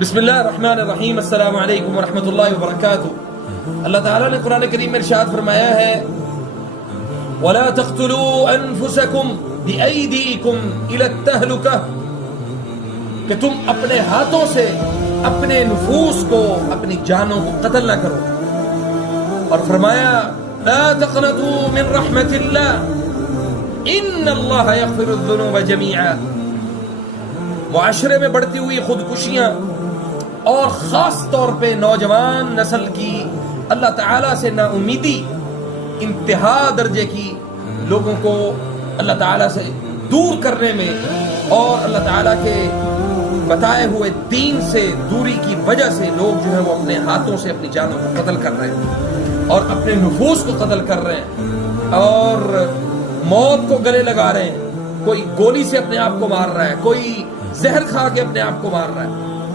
بسم اللہ الرحمن الرحیم، السلام علیکم ورحمۃ اللہ وبرکاتہ۔ اللہ تعالیٰ نے قرآن کریم میں ارشاد فرمایا ہے وَلَا تَقْتُلُوا أَنفُسَكُمْ بِأَيْدِيكُمْ إِلَى التَّهْلُكَةِ، کہ تم اپنے ہاتھوں سے اپنے نفوس کو، اپنی جانوں کو قتل نہ کرو۔ اور فرمایا لَا تَقْنَطُوا مِن رَحْمَةِ اللَّهِ إِنَّ اللَّهَ يَغْفِرُ الذُّنُوبَ جَمِيعًا۔ معاشرے میں بڑھتی ہوئی خودکشیاں اور خاص طور پہ نوجوان نسل کی اللہ تعالیٰ سے نا امیدی انتہا درجے کی لوگوں کو اللہ تعالیٰ سے دور کرنے میں اور اللہ تعالیٰ کے بتائے ہوئے دین سے دوری کی وجہ سے لوگ جو ہے وہ اپنے ہاتھوں سے اپنی جانوں کو قتل کر رہے ہیں اور اپنے نفوس کو قتل کر رہے ہیں اور موت کو گلے لگا رہے ہیں۔ کوئی گولی سے اپنے آپ کو مار رہا ہے، کوئی زہر کھا کے اپنے آپ کو مار رہا ہے۔